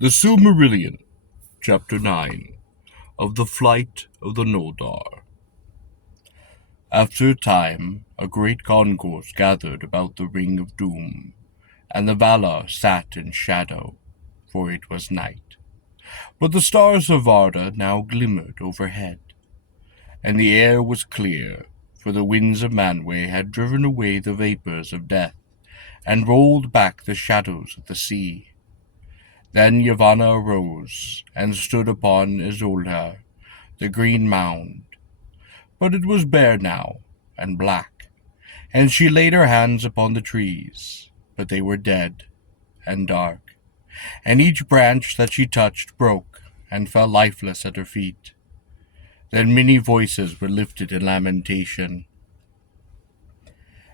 The Silmarillion, Chapter 9 of the Flight of the Noldor. After a time, a great concourse gathered about the Ring of Doom, and the Valar sat in shadow, for it was night. But the stars of Arda now glimmered overhead, and the air was clear, for the winds of Manwë had driven away the vapors of death, and rolled back the shadows of the sea. Then Yavanna arose, and stood upon Isolde, the green mound, but it was bare now, and black, and she laid her hands upon the trees, but they were dead, and dark, and each branch that she touched broke, and fell lifeless at her feet. Then many voices were lifted in lamentation,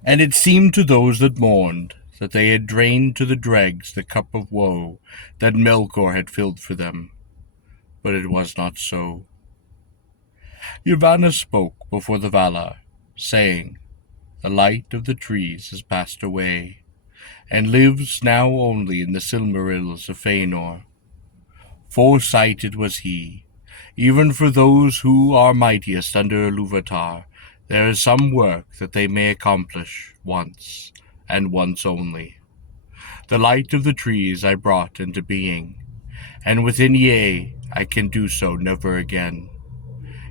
and it seemed to those that mourned that they had drained to the dregs the cup of woe that Melkor had filled for them. But it was not so. Yavanna spoke before the Valar, saying, "The light of the trees has passed away, and lives now only in the Silmarils of Fëanor. Foresighted was he. Even for those who are mightiest under Ilúvatar, there is some work that they may accomplish once, and once only. The light of the trees I brought into being, and within ye I can do so never again.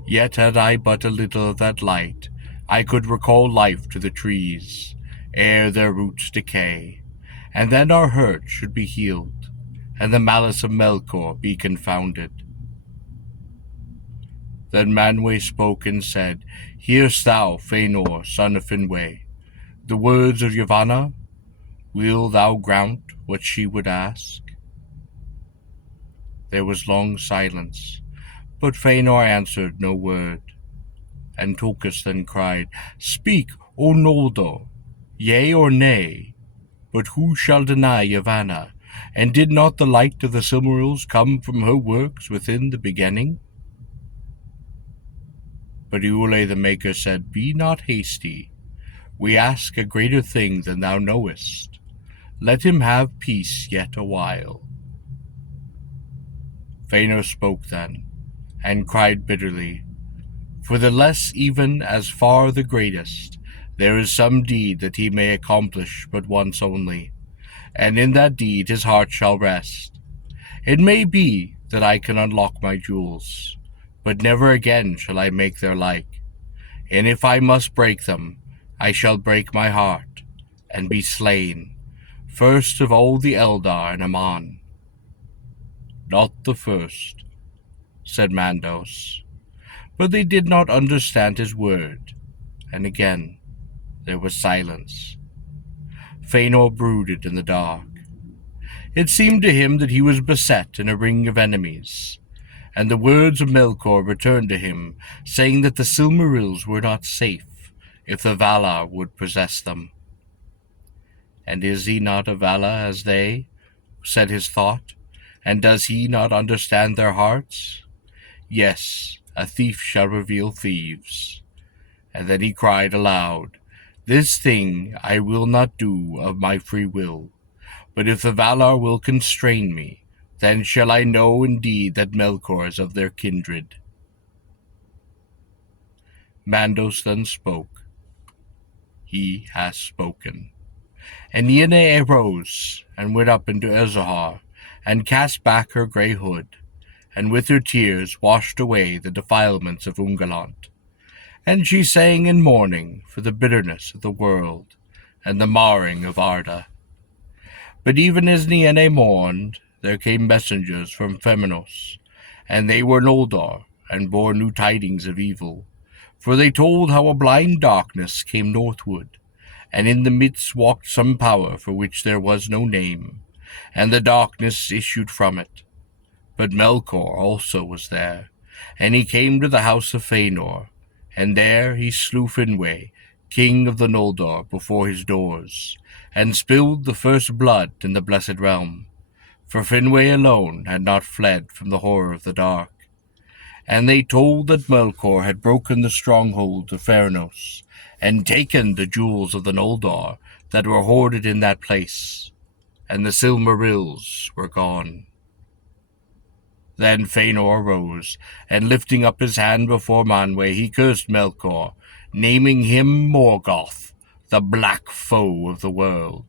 Yet had I but a little of that light, I could recall life to the trees, ere their roots decay, and then our hurt should be healed, and the malice of Melkor be confounded." Then Manwë spoke and said, "Hear'st thou, Fëanor, son of Finwë, the words of Yavanna? Wilt thou grant what she would ask?" There was long silence, but Fëanor answered no word. And Tulkas then cried, "Speak, O Noldor, yea or nay, but who shall deny Yavanna? And did not the light of the Silmarils come from her works within the beginning?" But Iule the Maker said, "Be not hasty. We ask a greater thing than thou knowest. Let him have peace yet a while." Fëanor spoke then, and cried bitterly, "For the less even as far the greatest, there is some deed that he may accomplish but once only, and in that deed his heart shall rest. It may be that I can unlock my jewels, but never again shall I make their like, and if I must break them, I shall break my heart, and be slain, first of all the Eldar and Aman." "Not the first," said Mandos, but they did not understand his word, and again there was silence. Fëanor brooded in the dark. It seemed to him that he was beset in a ring of enemies, and the words of Melkor returned to him, saying that the Silmarils were not safe if the Valar would possess them. "And is he not a Valar as they?" said his thought, "and does he not understand their hearts? Yes, a thief shall reveal thieves." And then he cried aloud, "This thing I will not do of my free will, but if the Valar will constrain me, then shall I know indeed that Melkor is of their kindred." Mandos then spoke. "He has spoken." And Yennefer arose, and went up into Ezohar, and cast back her grey hood, and with her tears washed away the defilements of Ungoliant. And she sang in mourning for the bitterness of the world, and the marring of Arda. But even as Niene mourned, there came messengers from Femenos, and they were Noldor, and bore new tidings of evil. For they told how a blind darkness came northward, and in the midst walked some power for which there was no name, and the darkness issued from it. But Melkor also was there, and he came to the house of Fëanor, and there he slew Finwë, king of the Noldor, before his doors, and spilled the first blood in the Blessed Realm, for Finwë alone had not fled from the horror of the dark. And they told that Melkor had broken the stronghold of Fernos, and taken the jewels of the Noldor that were hoarded in that place, and the Silmarils were gone. Then Fëanor arose, and lifting up his hand before Manwë, he cursed Melkor, naming him Morgoth, the black foe of the world.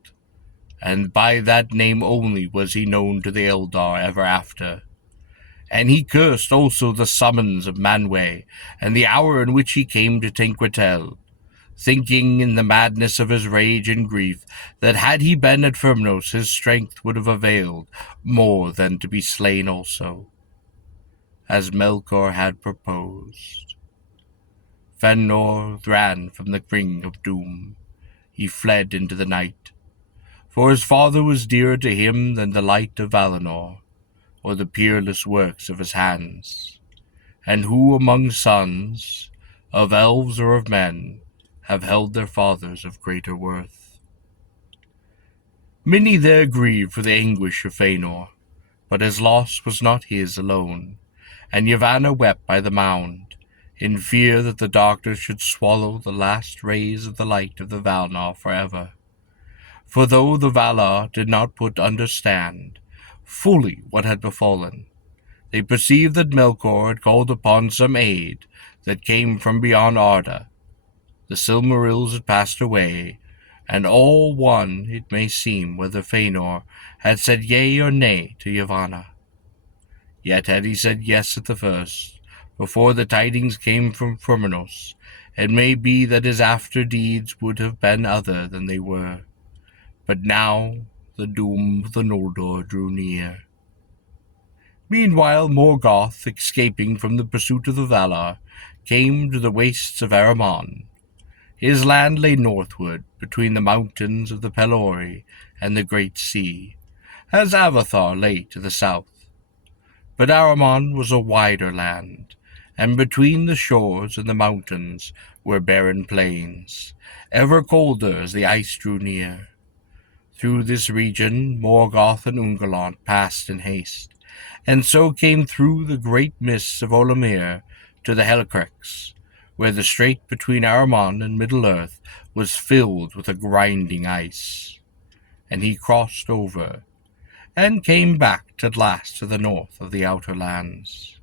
And by that name only was he known to the Eldar ever after. And he cursed also the summons of Manwë, and the hour in which he came to Tengquetel, thinking in the madness of his rage and grief that had he been at Firmnos his strength would have availed more than to be slain also, as Melkor had proposed. Fëanor ran from the ring of doom. He fled into the night, for his father was dearer to him than the light of Valinor, or the peerless works of his hands. And who among sons, of elves or of men, have held their fathers of greater worth? Many there grieved for the anguish of Fëanor, but his loss was not his alone, and Yavanna wept by the mound, in fear that the darkness should swallow the last rays of the light of the Valnar forever. For though the Valar did not put understand fully what had befallen, they perceived that Melkor had called upon some aid that came from beyond Arda. The Silmarils had passed away, and all one it may seem whether Fëanor had said yea or nay to Yavanna. Yet had he said yes at the first, before the tidings came from Firmnos, it may be that his after deeds would have been other than they were. But now the doom of the Noldor drew near. Meanwhile Morgoth, escaping from the pursuit of the Valar, came to the wastes of Aramon. His land lay northward, between the mountains of the Pelori and the great sea, as Avathar lay to the south. But Aramon was a wider land, and between the shores and the mountains were barren plains, ever colder as the ice drew near. Through this region Morgoth and Ungoliant passed in haste, and so came through the great mists of Olimir to the Helcrex, where the strait between Aramon and Middle-earth was filled with a grinding ice. And he crossed over, and came back at last to the north of the outer lands.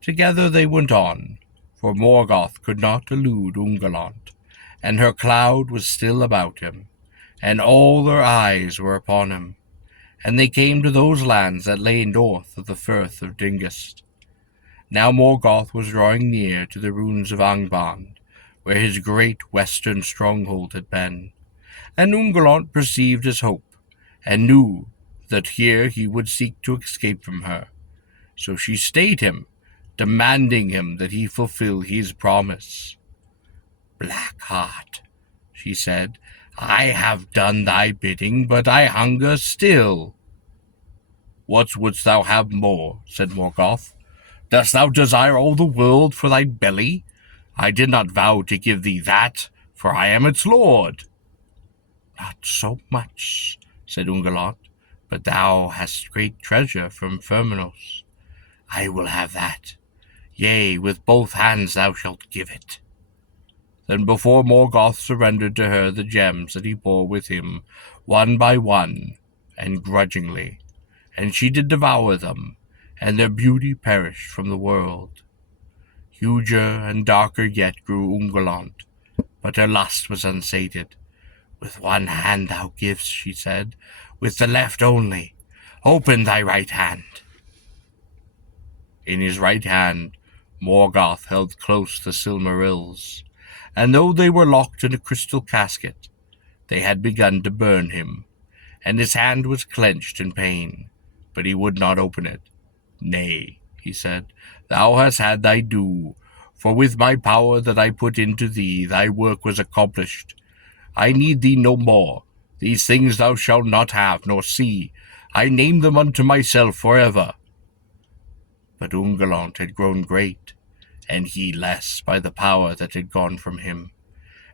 Together they went on, for Morgoth could not elude Ungoliant, and her cloud was still about him, and all their eyes were upon him. And they came to those lands that lay north of the Firth of Dingest. Now Morgoth was drawing near to the ruins of Angband, where his great western stronghold had been, and Ungoliant perceived his hope, and knew that here he would seek to escape from her. So she stayed him, demanding him that he fulfill his promise. "Blackheart," she said, "I have done thy bidding, but I hunger still." "What wouldst thou have more?" said Morgoth. "Dost thou desire all the world for thy belly? I did not vow to give thee that, for I am its lord." "Not so much," said Ungoliant, "but thou hast great treasure from Firmnos. I will have that. Yea, with both hands thou shalt give it." Then before Morgoth surrendered to her the gems that he bore with him, one by one, and grudgingly, and she did devour them, and their beauty perished from the world. Huger and darker yet grew Ungoliant, but her lust was unsated. "With one hand thou givest," she said, "with the left only. Open thy right hand." In his right hand Morgoth held close the Silmarils, and though they were locked in a crystal casket, they had begun to burn him, and his hand was clenched in pain, but he would not open it. "Nay," he said, "thou hast had thy due, for with my power that I put into thee thy work was accomplished. I need thee no more. These things thou shalt not have nor see. I name them unto myself forever." But Ungoliant had grown great, and he less by the power that had gone from him.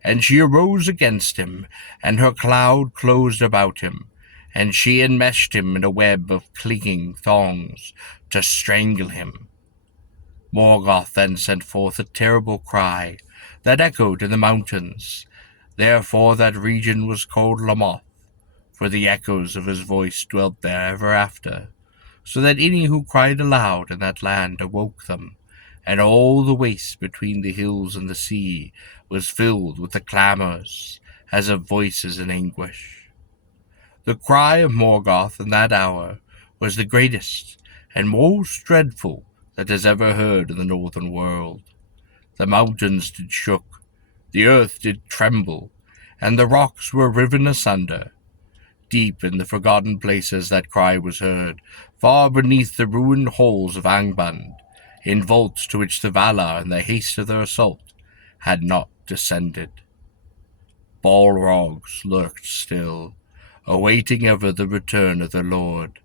And she arose against him, and her cloud closed about him, and she enmeshed him in a web of clinging thongs to strangle him. Morgoth then sent forth a terrible cry that echoed in the mountains. Therefore that region was called Lamoth, for the echoes of his voice dwelt there ever after. so that any who cried aloud in that land awoke them, and all the waste between the hills and the sea was filled with the clamours as of voices in anguish. The cry of Morgoth in that hour was the greatest and most dreadful that is ever heard in the northern world. The mountains did shook, the earth did tremble, and the rocks were riven asunder. Deep in the forgotten places that cry was heard, far beneath the ruined halls of Angband, in vaults to which the Valar, in the haste of their assault, had not descended. Balrogs lurked still, awaiting ever the return of their lord,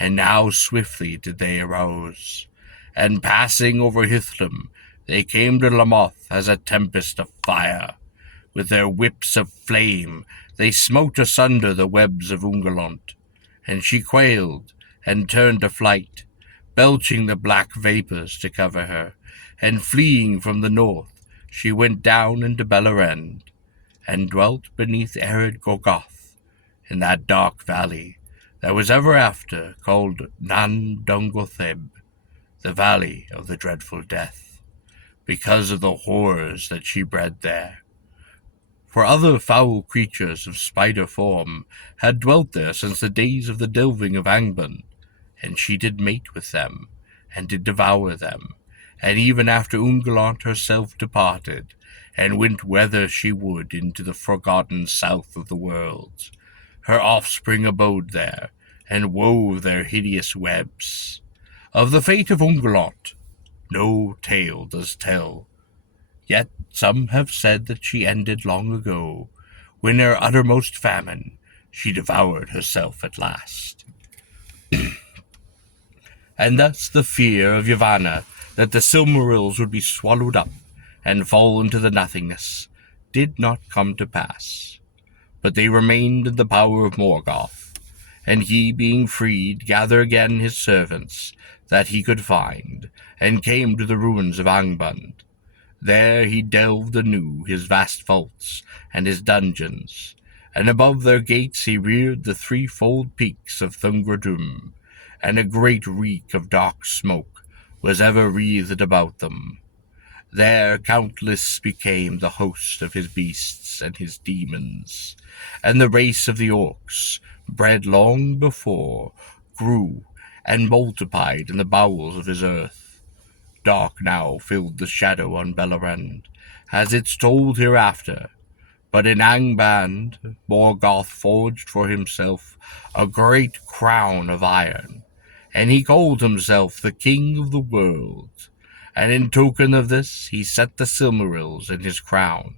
and now swiftly did they arouse, and passing over Hithlum, they came to Lamoth as a tempest of fire. With their whips of flame they smote asunder the webs of Ungolant, and she quailed and turned to flight, belching the black vapors to cover her, and fleeing from the north, she went down into Beleriand, and dwelt beneath arid Gorgoth, in that dark valley that was ever after called Nan Dungotheb, the Valley of the Dreadful Death, because of the horrors that she bred there. For other foul creatures of spider form had dwelt there since the days of the delving of Angband, and she did mate with them, and did devour them, and even after Ungolant herself departed, and went whither she would into the forgotten south of the world, her offspring abode there, and wove their hideous webs. Of the fate of Ungolant no tale does tell, yet some have said that she ended long ago, when in her uttermost famine she devoured herself at last. And thus the fear of Yavanna that the Silmarils would be swallowed up and fall into the nothingness did not come to pass, but they remained in the power of Morgoth, and he, being freed, gathered again his servants that he could find, and came to the ruins of Angband. There he delved anew his vast vaults and his dungeons, and above their gates he reared the threefold peaks of Thungradum, and a great reek of dark smoke was ever wreathed about them. There countless became the host of his beasts and his demons, and the race of the orcs, bred long before, grew and multiplied in the bowels of his earth. Dark now filled the shadow on Beleriand, as it's told hereafter, but in Angband Morgoth forged for himself a great crown of iron, and he called himself the King of the World, and in token of this he set the Silmarils in his crown.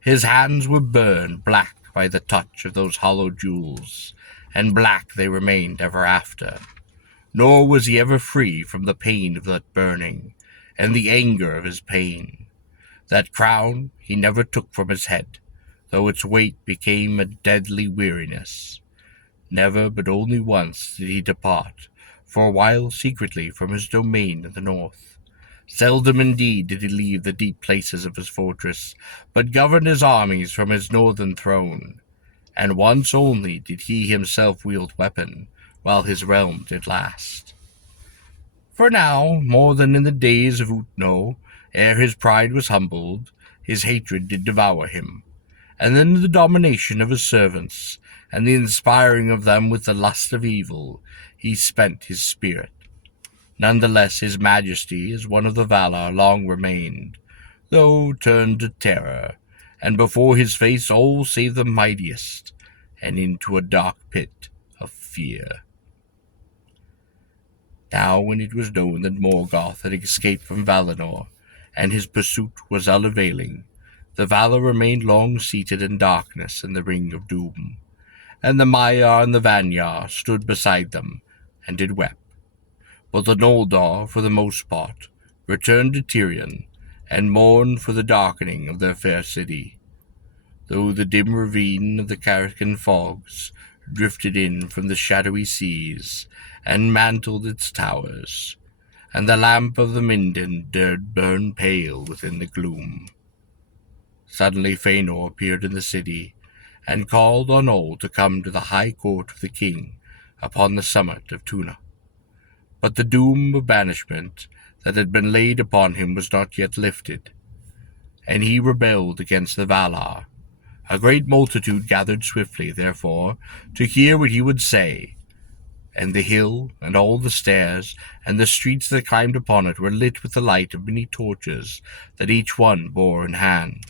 His hands were burned black by the touch of those hollow jewels, and black they remained ever after. Nor was he ever free from the pain of that burning, and the anger of his pain. That crown he never took from his head, though its weight became a deadly weariness. Never but only once did he depart, for a while secretly from his domain in the north. Seldom indeed did he leave the deep places of his fortress, but governed his armies from his northern throne, and once only did he himself wield weapon, while his realm did last. For now, more than in the days of Utno, ere his pride was humbled, his hatred did devour him, and then the domination of his servants, and the inspiring of them with the lust of evil, he spent his spirit. None the less his majesty as one of the Valar long remained, though turned to terror, and before his face all save the mightiest, and into a dark pit of fear. Now when it was known that Morgoth had escaped from Valinor, and his pursuit was unavailing, the Valar remained long seated in darkness in the Ring of Doom, and the Maiar and the Vanyar stood beside them, and did weep. But the Noldor, for the most part, returned to Tirion, and mourned for the darkening of their fair city, though the dim ravine of the Carrican fogs drifted in from the shadowy seas, and mantled its towers, and the lamp of the Minden dared burn pale within the gloom. Suddenly Fëanor appeared in the city, and called on all to come to the high court of the king upon the summit of Tuna. But the doom of banishment that had been laid upon him was not yet lifted, and he rebelled against the Valar. A great multitude gathered swiftly, therefore, to hear what he would say, and the hill, and all the stairs, and the streets that climbed upon it were lit with the light of many torches that each one bore in hand.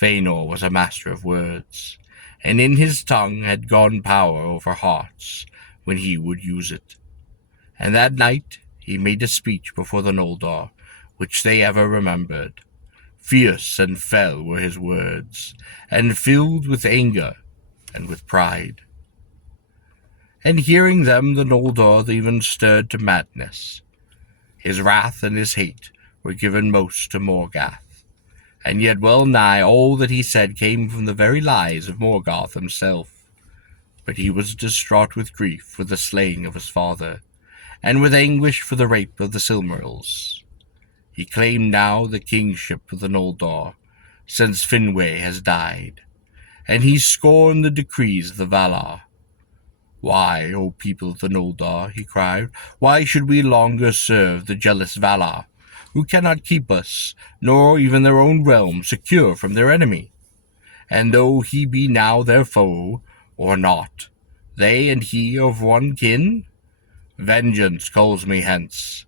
Fëanor was a master of words, and in his tongue had gone power over hearts when he would use it. And that night he made a speech before the Noldor, which they ever remembered. Fierce and fell were his words, and filled with anger and with pride. And hearing them, the Noldor even stirred to madness. His wrath and his hate were given most to Morgoth, and yet well nigh all that he said came from the very lies of Morgoth himself. But he was distraught with grief for the slaying of his father, and with anguish for the rape of the Silmarils. He claimed now the kingship of the Noldor, since Finwë has died, and he scorned the decrees of the Valar. "Why, O people of the Noldor," he cried, "why should we longer serve the jealous Valar, who cannot keep us, nor even their own realm, secure from their enemy? And though he be now their foe, or not, they and he are of one kin? Vengeance calls me hence.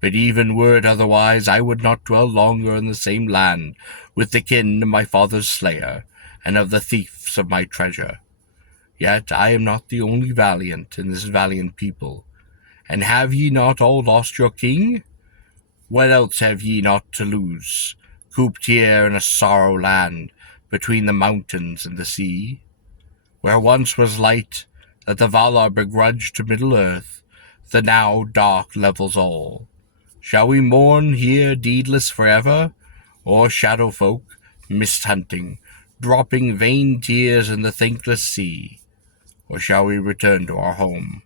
But even were it otherwise, I would not dwell longer in the same land with the kin of my father's slayer, and of the thieves of my treasure. Yet I am not the only valiant in this valiant people. And have ye not all lost your king? What else have ye not to lose, cooped here in a sorrow land, between the mountains and the sea? Where once was light, that the Valar begrudged to Middle-earth, the now dark levels all. Shall we mourn here deedless forever, or shadow folk, mist-hunting, dropping vain tears in the thankless sea? Or shall we return to our home?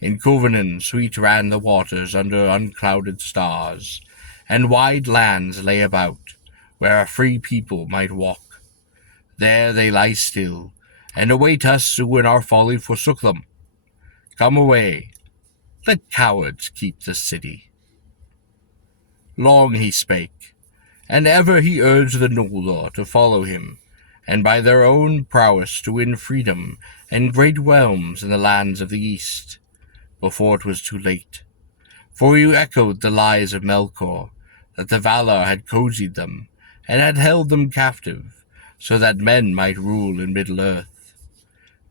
In Covenant sweet ran the waters under unclouded stars, and wide lands lay about, where a free people might walk. There they lie still, and await us who in our folly forsook them. Come away, let cowards keep the city." Long he spake, and ever he urged the Noldor to follow him, and by their own prowess to win freedom and great realms in the lands of the east, before it was too late. For he echoed the lies of Melkor, that the Valar had cozied them, and had held them captive, so that men might rule in Middle-earth.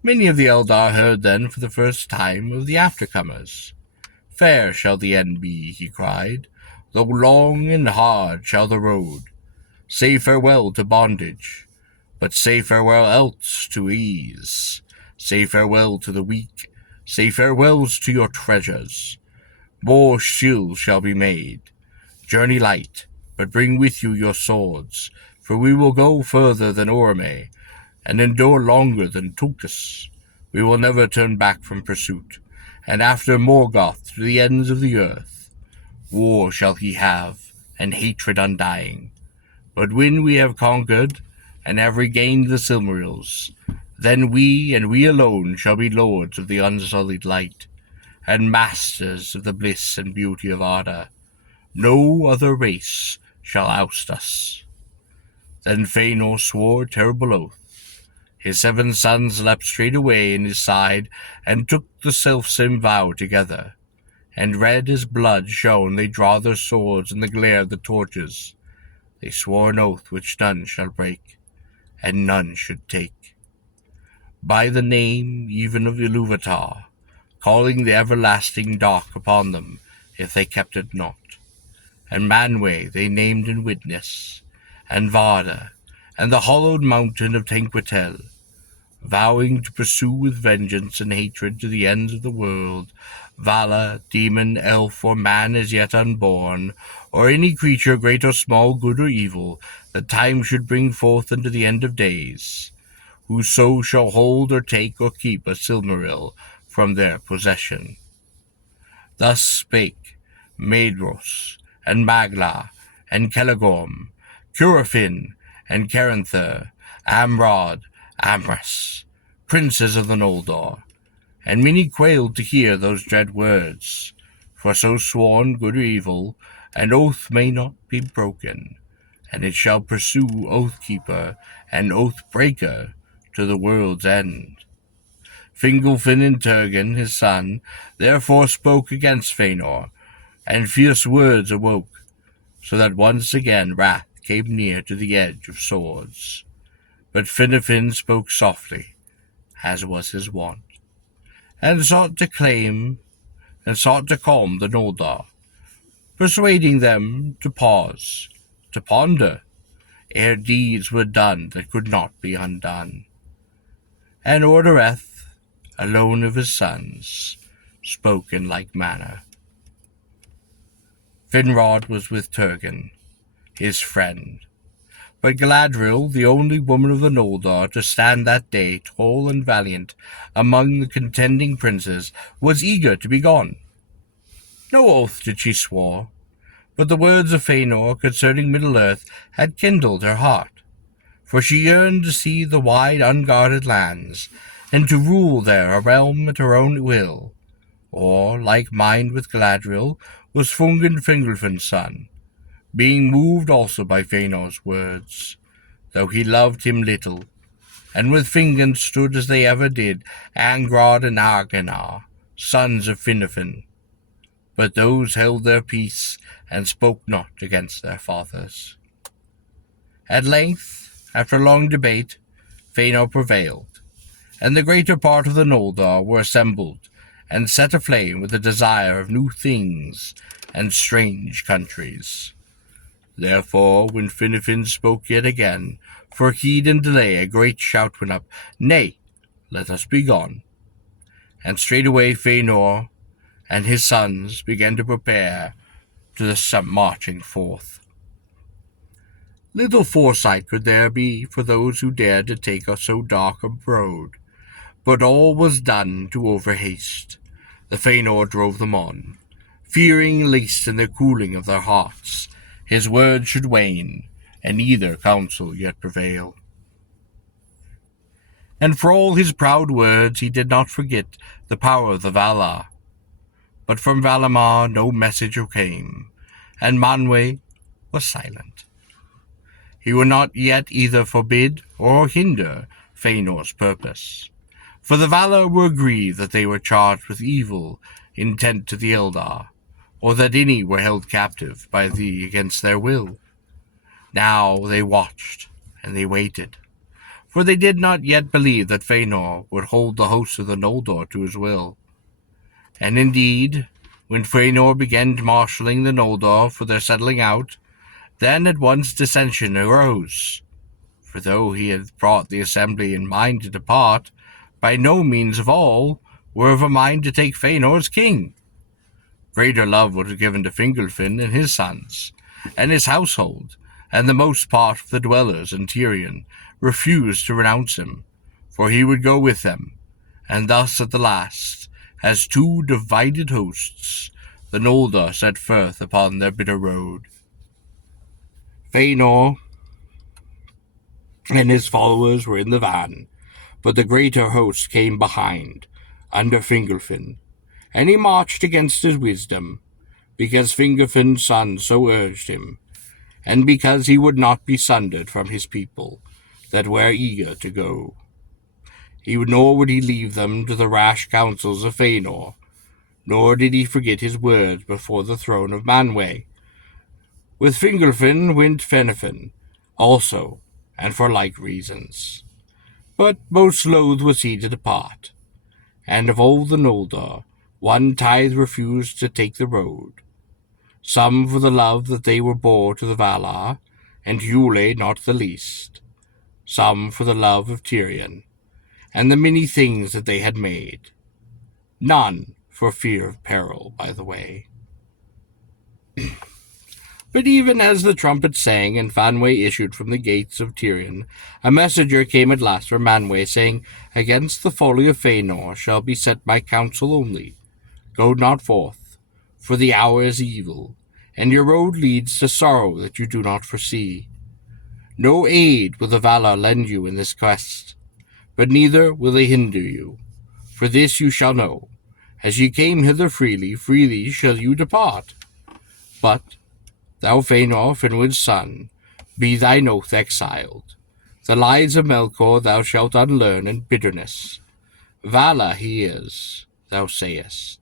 Many of the Eldar heard then for the first time of the aftercomers. "Fair shall the end be," he cried, "though long and hard shall the road. Say farewell to bondage, but say farewell else to ease. Say farewell to the weak, say farewells to your treasures. More shields shall be made. Journey light, but bring with you your swords, for we will go further than Orome, and endure longer than Tulkas. We will never turn back from pursuit, and after Morgoth to the ends of the earth. War shall he have, and hatred undying. But when we have conquered, and have regained the Silmarils, then we and we alone shall be lords of the unsullied light, and masters of the bliss and beauty of Arda. No other race shall oust us." Then Fëanor swore a terrible oath. His 7 sons leapt straightway in his side, and took the selfsame vow together. And red as blood shone they draw their swords in the glare of the torches. They swore an oath which none shall break, and none should take. By the name even of Ilúvatar, calling the everlasting dark upon them, if they kept it not. And Manwë they named in witness, and Varda, and the hollowed mountain of Tanquetel, vowing to pursue with vengeance and hatred to the ends of the world, Vala, demon, elf, or man as yet unborn, or any creature, great or small, good or evil, that time should bring forth unto the end of days, whoso shall hold or take or keep a Silmaril from their possession. Thus spake Maedhros, and Magla, and Celegorm, Curufin, and Caranther, Amrod, Amras, princes of the Noldor, and many quailed to hear those dread words, For so sworn, good or evil, an oath may not be broken, and it shall pursue oath-keeper and oath-breaker to the world's end. Fingolfin and Turgon, his son, therefore spoke against Fëanor, and fierce words awoke, so that once again wrath came near to the edge of swords. But Finarfin spoke softly, as was his wont, and sought to calm the Noldor, persuading them to pause, to ponder, ere deeds were done that could not be undone. And Ordereth, alone of his sons, spoke in like manner. Finrod was with Turgon, his friend, but Galadriel, the only woman of the Noldor to stand that day tall and valiant among the contending princes, was eager to be gone. No oath did she swear, but the words of Fëanor concerning Middle-earth had kindled her heart, for she yearned to see the wide unguarded lands, and to rule there a realm at her own will. Or, like mind with Galadriel, was Fingolfin's son, being moved also by Fëanor's words, though he loved him little, and with Fingon stood as they ever did, Angrod and Argenar, sons of Finarfin. But those held their peace, and spoke not against their fathers. At length, after long debate, Fëanor prevailed, and the greater part of the Noldor were assembled, and set aflame with the desire of new things and strange countries. Therefore, when Finarfin spoke yet again, for heed and delay a great shout went up, "Nay, let us be gone." And straightway Fëanor and his sons began to prepare to the marching forth. Little foresight could there be for those who dared to take so dark a road, but all was done to overhaste. The Fëanor drove them on, fearing lest in the cooling of their hearts his words should wane, and either counsel yet prevail. And for all his proud words he did not forget the power of the Valar. But from Valimar no message came, and Manwë was silent. He would not yet either forbid or hinder Fëanor's purpose, for the Valar were grieved that they were charged with evil intent to the Eldar, or that any were held captive by thee against their will. Now they watched, and they waited, for they did not yet believe that Fëanor would hold the hosts of the Noldor to his will. And indeed, when Fëanor began marshalling the Noldor for their settling out, then at once dissension arose. For though he had brought the assembly in mind to depart, by no means of all were of a mind to take Fëanor as king. Greater love was given to Fingolfin and his sons, and his household, and the most part of the dwellers in Tirion refused to renounce him, for he would go with them, and thus at the last, as two divided hosts, the Noldor set forth upon their bitter road. Fëanor and his followers were in the van, but the greater host came behind, under Fingolfin, and he marched against his wisdom, because Fingolfin's son so urged him, and because he would not be sundered from his people, that were eager to go. Nor would he leave them to the rash counsels of Fëanor, nor did he forget his words before the throne of Manwë. With Fingolfin went Finarfin also, and for like reasons. But most loath was he to depart, and of all the Noldor, one tithe refused to take the road, some for the love that they were bore to the Valar, and Yule not the least, some for the love of Tirion, and the many things that they had made, none for fear of peril by the way. But even as the trumpet sang and Fanwë issued from the gates of Tirion, a messenger came at last from Manwë, saying, "Against the folly of Fëanor shall be set my counsel only. Go not forth, for the hour is evil, and your road leads to sorrow that you do not foresee. No aid will the Valar lend you in this quest, but neither will they hinder you. For this you shall know, As ye came hither freely, freely shall you depart. But, thou Fëanor, Finwëd's son, be thine oath exiled. The lies of Melkor thou shalt unlearn in bitterness. Vala he is, thou sayest.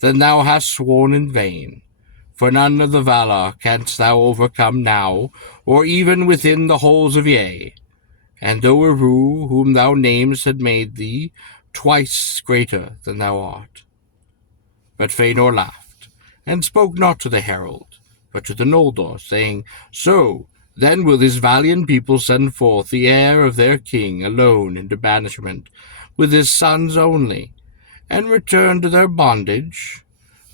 Then thou hast sworn in vain. For none of the Valar canst thou overcome now, or even within the halls of Ye. And though Eru, whom thou namest, had made thee twice greater than thou art. But Fëanor laughed, and spoke not to the herald, but to the Noldor, saying, So, then will this valiant people send forth the heir of their king alone into banishment, with his sons only, and return to their bondage?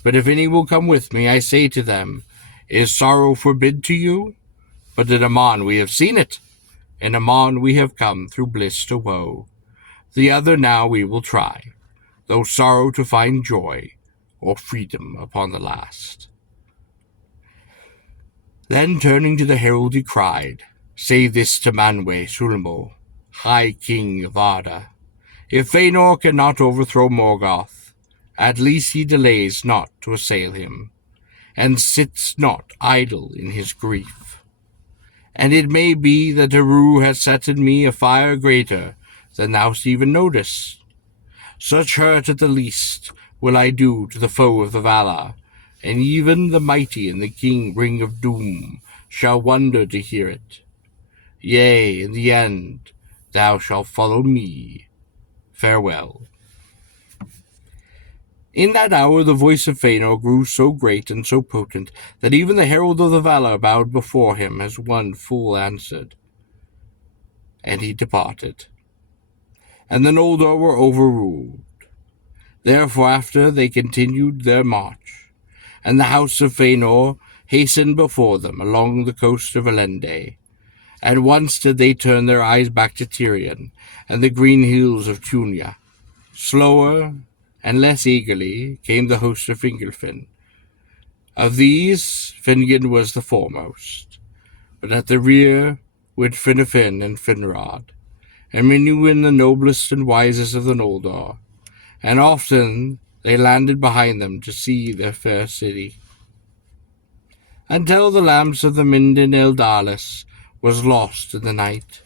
But if any will come with me, I say to them, Is sorrow forbid to you? But in Aman we have seen it. In Aman we have come through bliss to woe. The other now we will try, though sorrow to find joy, or freedom upon the last. Then turning to the herald he cried, Say this to Manwë Sulmo, High King of Arda. If Fëanor cannot overthrow Morgoth, at least he delays not to assail him, and sits not idle in his grief. And it may be that Eru has set in me a fire greater than thou'st even noticed. Such hurt at the least will I do to the foe of the Valar, and even the mighty in the ring of doom shall wonder to hear it. Yea, in the end thou shalt follow me. Farewell. In that hour the voice of Fëanor grew so great and so potent that even the herald of the Valar bowed before him as one full answered. And he departed. And the Noldor were overruled. Therefore after they continued their march, and the house of Fëanor hastened before them along the coast of Elendë. And once did they turn their eyes back to Tirion and the green hills of Tunia. Slower and less eagerly came the host of Fingolfin. Of these, Fingon was the foremost, but at the rear went Finarfin and Finrod, and Minwë the noblest and wisest of the Noldor, and often they landed behind them to see their fair city. Until the lamps of the Minden Eldalis was lost in the night.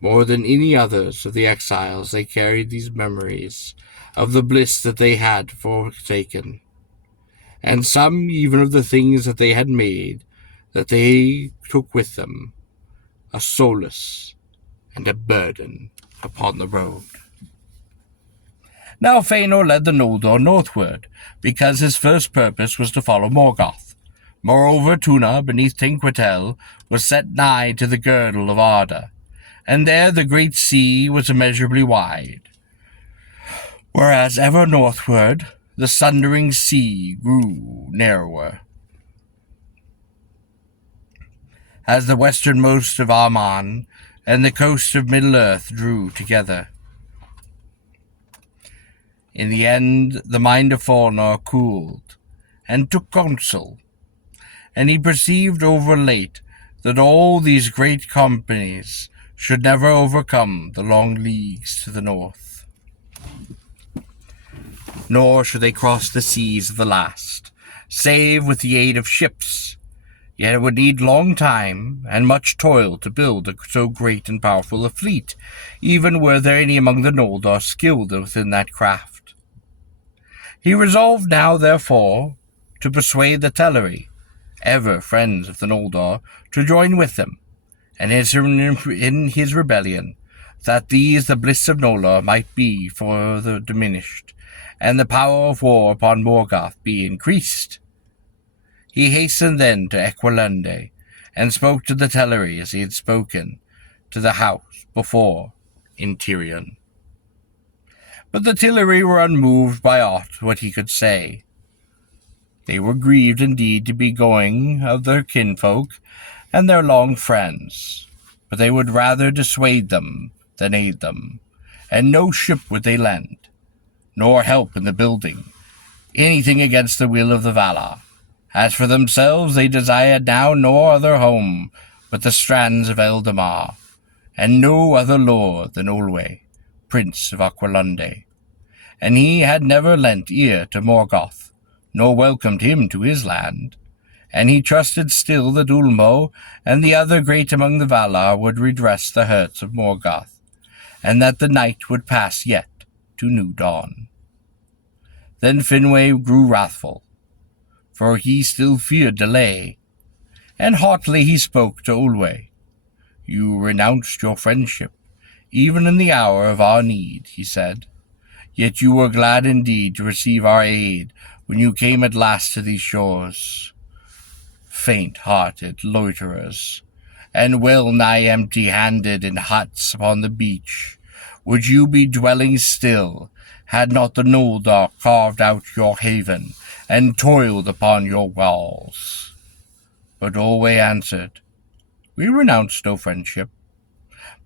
More than any others of the exiles they carried these memories of the bliss that they had forsaken, and some even of the things that they had made, that they took with them, a solace and a burden upon the road. Now Fëanor led the Noldor northward, because his first purpose was to follow Morgoth. Moreover, Tuna, beneath Tinquetel, was set nigh to the girdle of Arda, and there the great sea was immeasurably wide. Whereas ever northward the sundering sea grew narrower, as the westernmost of Aman and the coast of Middle-earth drew together. In the end the mind of Fëanor cooled, and took counsel, and he perceived over late that all these great companies should never overcome the long leagues to the north. Nor should they cross the seas of the last, save with the aid of ships. Yet it would need long time and much toil to build so great and powerful a fleet, even were there any among the Noldor skilled within that craft. He resolved now, therefore, to persuade the Teleri, ever friends of the Noldor, to join with him, and in his rebellion, that these the bliss of Noldor might be further diminished, and the power of war upon Morgoth be increased. He hastened then to Equilunde, and spoke to the Teleri as he had spoken to the house before in Tirion. But the Teleri were unmoved by aught what he could say. They were grieved indeed to be going of their kinfolk and their long friends, but they would rather dissuade them than aid them, and no ship would they lend, nor help in the building anything against the will of the Valar. As for themselves, they desired now no other home but the strands of Eldamar, and no other lord than Olwe, Prince of Aquilunde. and he had never lent ear to Morgoth, nor welcomed him to his land. And he trusted still that Ulmo and the other great among the Valar would redress the hurts of Morgoth, and that the night would pass yet to new dawn. Then Finwë grew wrathful, for he still feared delay, and hotly he spoke to Ulwe. "You renounced your friendship, even in the hour of our need," he said. "Yet you were glad indeed to receive our aid when you came at last to these shores. Faint-hearted loiterers, and well-nigh empty-handed in huts upon the beach, would you be dwelling still, had not the Noldor carved out your haven, and toiled upon your walls?" But Olwe answered, "We renounce no friendship,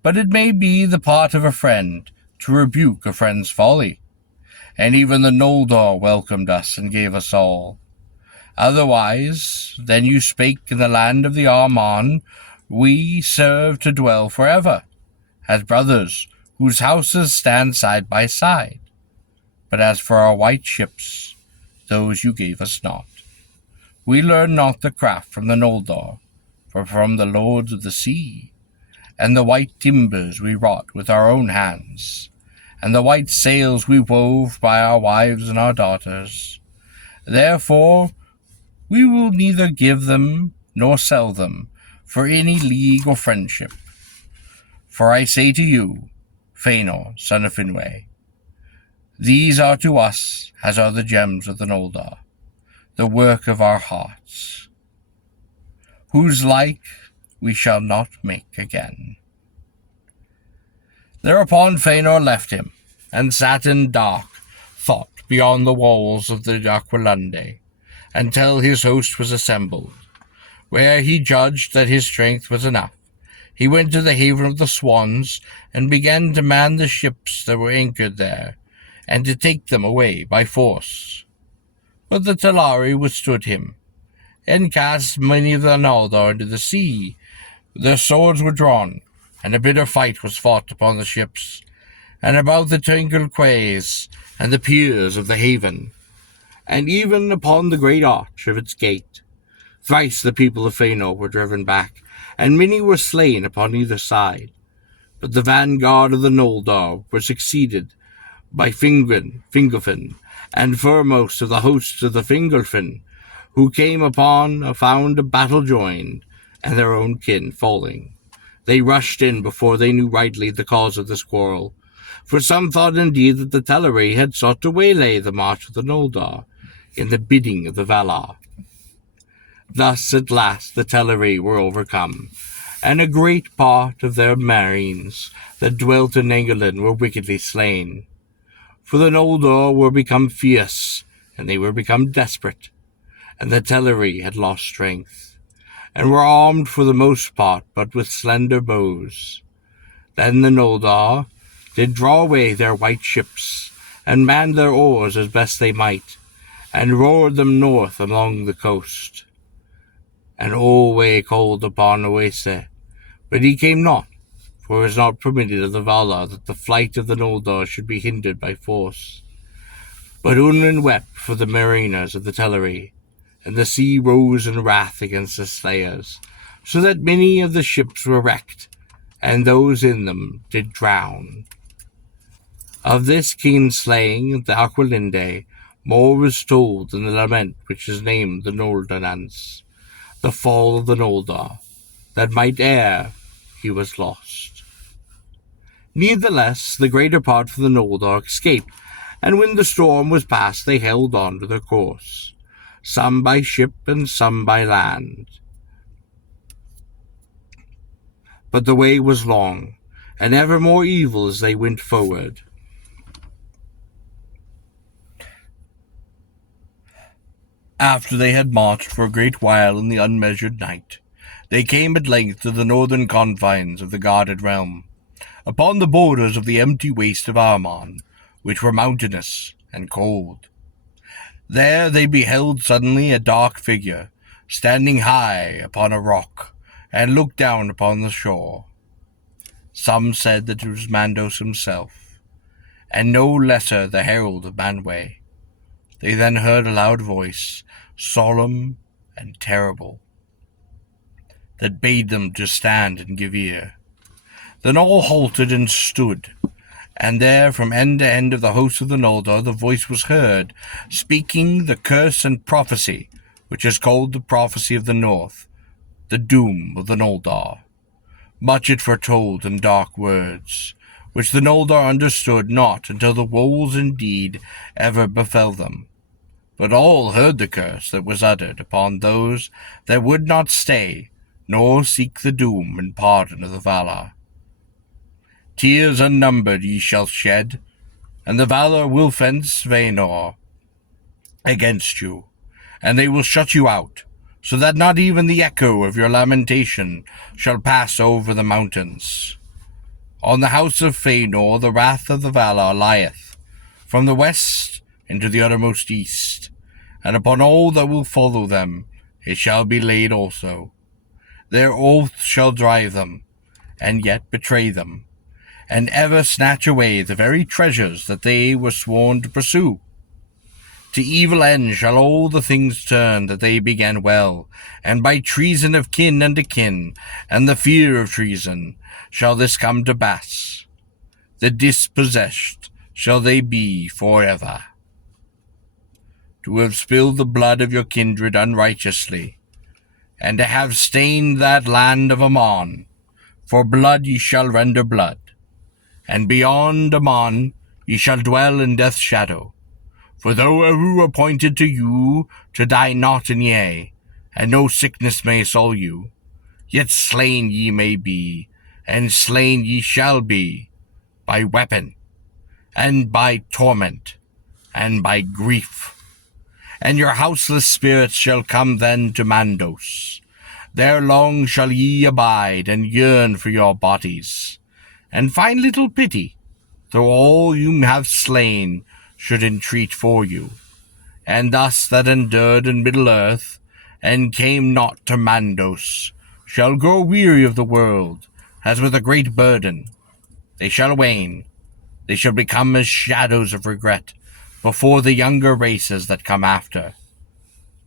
but it may be the part of a friend to rebuke a friend's folly, and even the Noldor welcomed us and gave us all. Otherwise, then you spake in the land of the Armon, we serve to dwell forever, as brothers whose houses stand side by side. But as for our white ships, those you gave us not. We learned not the craft from the Noldor, for from the lords of the sea, and the white timbers we wrought with our own hands, and the white sails we wove by our wives and our daughters. Therefore we will neither give them nor sell them for any league or friendship. For I say to you, Fëanor, son of Finwë, these are to us as are the gems of the Noldor, the work of our hearts, whose like we shall not make again." Thereupon Fëanor left him, and sat in dark thought beyond the walls of the Aquilunde, until his host was assembled, where he judged that his strength was enough. He went to the haven of the swans, and began to man the ships that were anchored there, and to take them away by force. But the Telari withstood him, and cast many of the Noldor into the sea. Their swords were drawn, and a bitter fight was fought upon the ships, and about the tangled quays, and the piers of the haven, and even upon the great arch of its gate. Thrice the people of Fëanor were driven back, and many were slain upon either side. But the vanguard of the Noldor were succeeded by Fingolfin, and foremost of the hosts of the Fingolfin, who came upon found a battle joined, and their own kin falling. They rushed in before they knew rightly the cause of this quarrel, for some thought indeed that the Telari had sought to waylay the march of the Noldor, in the bidding of the Valar. Thus at last the Telari were overcome, and a great part of their marines that dwelt in England were wickedly slain. For the Noldor were become fierce, and they were become desperate, and the Telari had lost strength, and were armed for the most part but with slender bows. Then the Noldor did draw away their white ships, and manned their oars as best they might, and roared them north along the coast. And Olwe called upon Oese, but he came not, for it was not permitted of the Valar that the flight of the Noldor should be hindered by force. But Unwin wept for the mariners of the Telari, and the sea rose in wrath against the slayers, so that many of the ships were wrecked, and those in them did drown. Of this keen slaying of the Aquilunde more was told in the lament which is named the Noldornance, the fall of the Noldor, that might ere he was lost. Nevertheless, the greater part of the Noldor escaped, and when the storm was past they held on to their course, some by ship and some by land. But the way was long, and ever more evil as they went forward. After they had marched for a great while in the unmeasured night, they came at length to the northern confines of the guarded realm, upon the borders of the empty waste of Armon, which were mountainous and cold. There they beheld suddenly a dark figure, standing high upon a rock, and looked down upon the shore. Some said that it was Mandos himself, and no lesser the herald of Manwë. They then heard a loud voice, solemn and terrible, that bade them to stand and give ear. Then all halted and stood, and there from end to end of the host of the Noldor the voice was heard, speaking the curse and prophecy, which is called the prophecy of the North, the doom of the Noldor. Much it foretold in dark words, which the Noldor understood not until the woes indeed ever befell them. But all heard the curse that was uttered upon those that would not stay, nor seek the doom and pardon of the Valar. Tears unnumbered ye shall shed, and the Valar will fence Vaenor against you, and they will shut you out, so that not even the echo of your lamentation shall pass over the mountains. On the house of Fëanor the wrath of the Valar lieth, from the west into the uttermost east, and upon all that will follow them it shall be laid also. Their oath shall drive them, and yet betray them, and ever snatch away the very treasures that they were sworn to pursue. To evil end shall all the things turn that they began well, and by treason of kin unto kin, and the fear of treason, shall this come to pass. The dispossessed shall they be forever. To have spilled the blood of your kindred unrighteously, and to have stained that land of Aman, for blood ye shall render blood, and beyond Aman ye shall dwell in death's shadow. For though Eru appointed to you to die not in yea, and no sickness may assail you, yet slain ye may be, and slain ye shall be, by weapon, and by torment, and by grief. And your houseless spirits shall come then to Mandos. There long shall ye abide, and yearn for your bodies, and find little pity, though all you have slain should entreat for you. And thus that endured in Middle-earth, and came not to Mandos, shall grow weary of the world, as with a great burden. They shall wane, they shall become as shadows of regret, before the younger races that come after.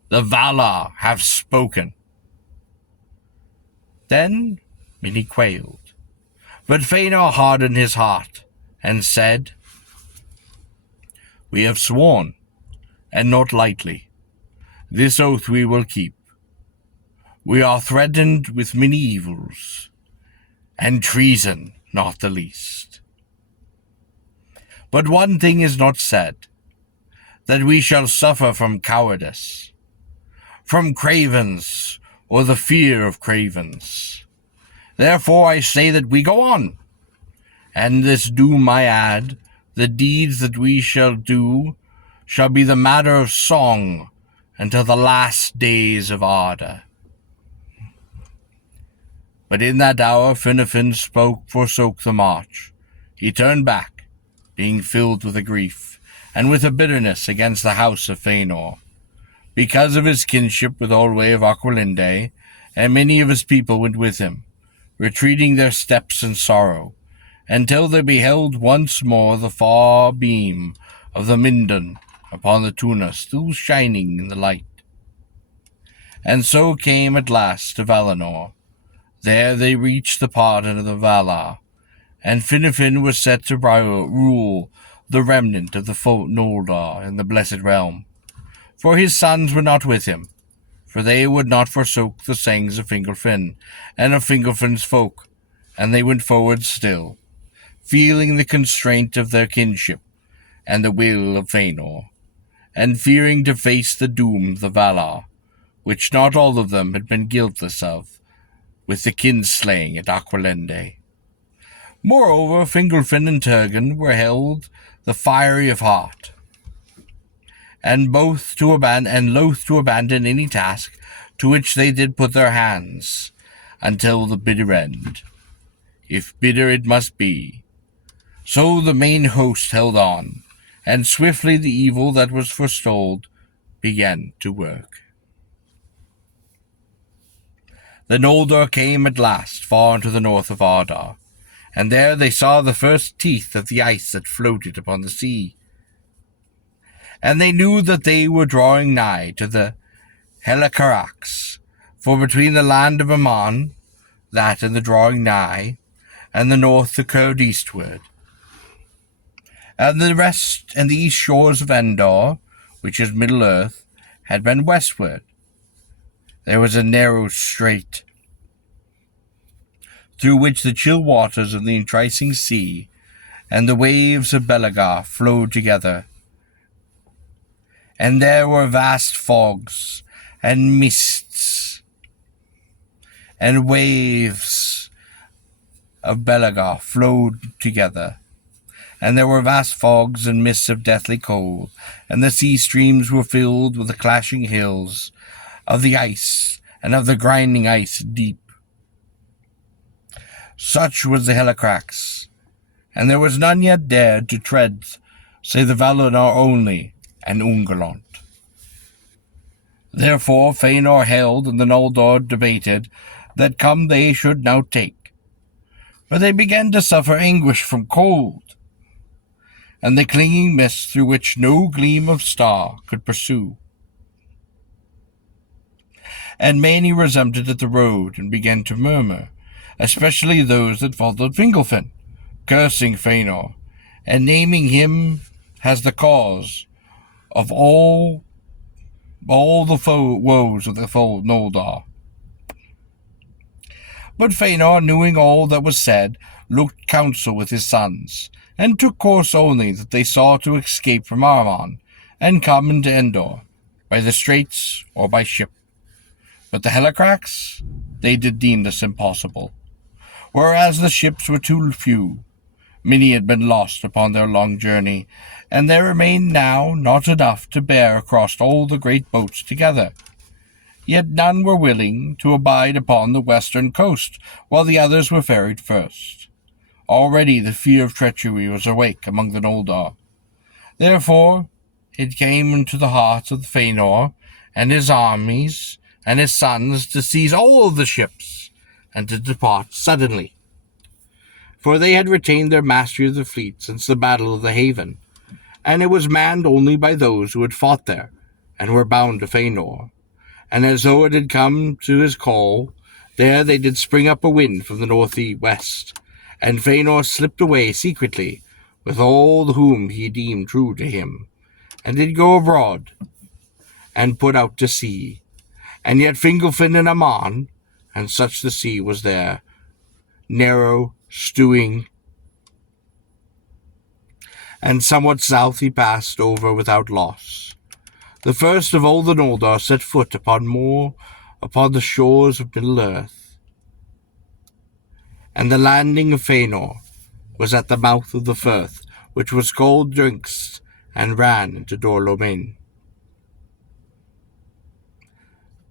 The Valar have spoken. Then many quailed, but Fëanor hardened his heart, and said, We have sworn, and not lightly. This oath we will keep. We are threatened with many evils, and treason not the least. But one thing is not said, that we shall suffer from cowardice, from cravens, or the fear of cravens. Therefore I say that we go on, and this doom I add, the deeds that we shall do shall be the matter of song until the last days of Arda. But in that hour Finnefin forsook the march. He turned back, being filled with a grief, and with a bitterness against the house of Fëanor, because of his kinship with Olwe of Aquilinde, and many of his people went with him, retreating their steps in sorrow, until they beheld once more the far beam of the Mindon upon the Tuna still shining in the light. And so came at last to Valinor. There they reached the pardon of the Valar, and Finnefin was set to rule the remnant of the Noldor in the Blessed Realm. For his sons were not with him, for they would not forsook the sayings of Fingolfin and of Fingolfin's folk, and they went forward still, feeling the constraint of their kinship and the will of Fëanor, and fearing to face the doom of the Valar, which not all of them had been guiltless of, with the kinslaying at Aquilinde. Moreover, Fingolfin and Turgon were held the fiery of heart, and loath to abandon any task to which they did put their hands, until the bitter end, if bitter it must be. So the main host held on, and swiftly the evil that was forestalled began to work. The Noldor came at last far into the north of Ardar, and there they saw the first teeth of the ice that floated upon the sea. And they knew that they were drawing nigh to the Helicarax, for between the land of Aman, that and the drawing nigh, and the north the curved eastward, and the rest and the east shores of Endor, which is Middle Earth, had been westward. There was a narrow strait, through which the chill waters of the enticing sea and the waves of Belagar flowed together. And there were vast fogs and mists, and waves of Belagar flowed together. And there were vast fogs and mists of deathly cold, and the sea streams were filled with the clashing hills of the ice and of the grinding ice deep. Such was the Helicrax, and there was none yet dared to tread, save the Valinor only, and Ungoliant. Therefore Fëanor held, and the Noldor debated, that come they should now take. For they began to suffer anguish from cold, and the clinging mist through which no gleam of star could pursue. And many resembled at the road, and began to murmur, especially those that followed Fingolfin, cursing Fëanor, and naming him as the cause of all the woes of the foe Noldor. But Fëanor, knowing all that was said, looked counsel with his sons, and took course only that they saw to escape from Armon, and come into Endor, by the straits or by ship. But the Helicrax they did deem this impossible, whereas the ships were too few. Many had been lost upon their long journey, and there remained now not enough to bear across all the great boats together. Yet none were willing to abide upon the western coast, while the others were ferried first. Already the fear of treachery was awake among the Noldor. Therefore it came into the heart of Fëanor and his armies and his sons to seize all the ships, and to depart suddenly. For they had retained their mastery of the fleet since the battle of the Haven, and it was manned only by those who had fought there, and were bound to Fëanor. And as though it had come to his call, there they did spring up a wind from the north-west, and Fëanor slipped away secretly, with all whom he deemed true to him, and did go abroad, and put out to sea. And yet Fingolfin and Aman, and such the sea was there, narrow, stewing, and somewhat south he passed over without loss. The first of all the Noldor set foot upon the shores of Middle Earth, and the landing of Fëanor was at the mouth of the firth, which was called Drinks, and ran into Dor Lomin.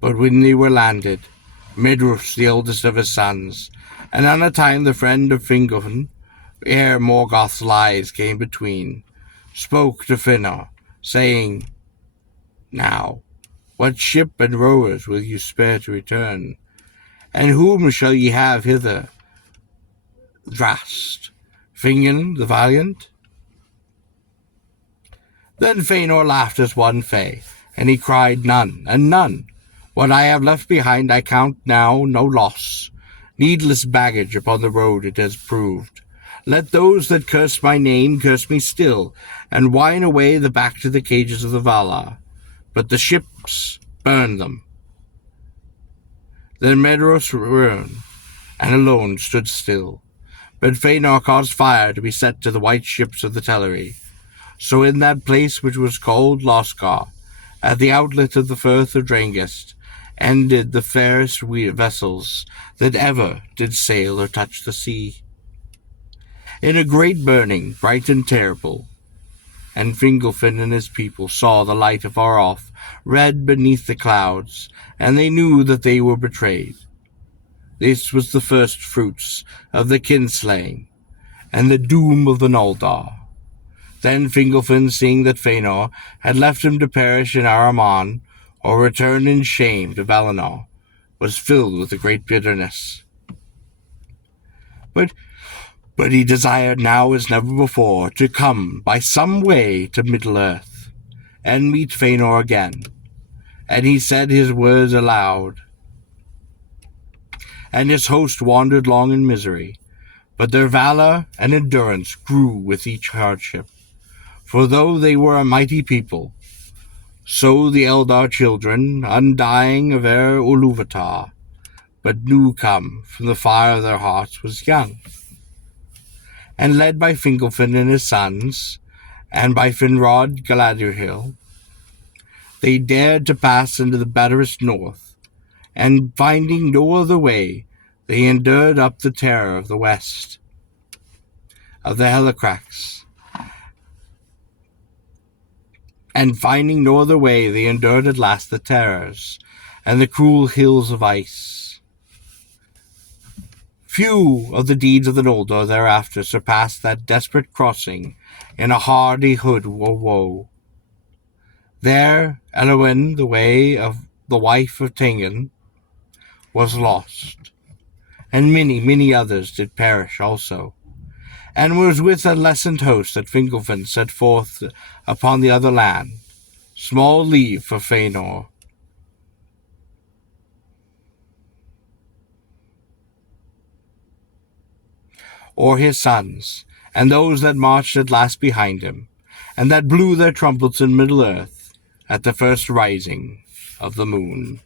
But when they were landed, Medrus, the eldest of his sons, and on a time the friend of Fingolfin, ere Morgoth's lies came between, spoke to Fëanor, saying, Now, what ship and rowers will you spare to return? And whom shall ye have hither? Drast, Fingon the valiant? Then Fëanor laughed as one fay, and he cried, None, and none. What I have left behind I count now no loss. Needless baggage upon the road it has proved. Let those that curse my name curse me still, and whine away the back to the cages of the Valar. But the ships, burn them. Then Medrus ran, and alone stood still. But Fëanor caused fire to be set to the white ships of the Teleri. So in that place which was called Loscar, at the outlet of the firth of Drangest, ended the fairest vessels that ever did sail or touch the sea. In a great burning, bright and terrible, and Fingolfin and his people saw the light afar off, red beneath the clouds, and they knew that they were betrayed. This was the first fruits of the kinslaying, and the doom of the Noldor. Then Fingolfin, seeing that Fëanor had left him to perish in Araman, or return in shame to Valinor, was filled with a great bitterness. But But he desired now as never before to come by some way to Middle-earth, and meet Fëanor again. And he said his words aloud, and his host wandered long in misery. But their valor and endurance grew with each hardship. For though they were a mighty people, so the Eldar children, undying of Ere Uluvatar, but new come from the fire of their hearts, was young. And led by Fingolfin and his sons, and by Finrod Galadriel, they dared to pass into the bitterest north, and finding no other way, they endured up the terror of the west, of the Helicrax. And finding no other way, they endured at last the terrors, and the cruel hills of ice. Few of the deeds of the Noldor thereafter surpassed that desperate crossing in a hardihood or woe. There Elwyn, the way of the wife of Tengen, was lost, and many, many others did perish also, and was with a lessened host that Fingolfin set forth upon the other land, small leave for Fëanor. Or his sons, and those that marched at last behind him, and that blew their trumpets in Middle-earth at the first rising of the moon.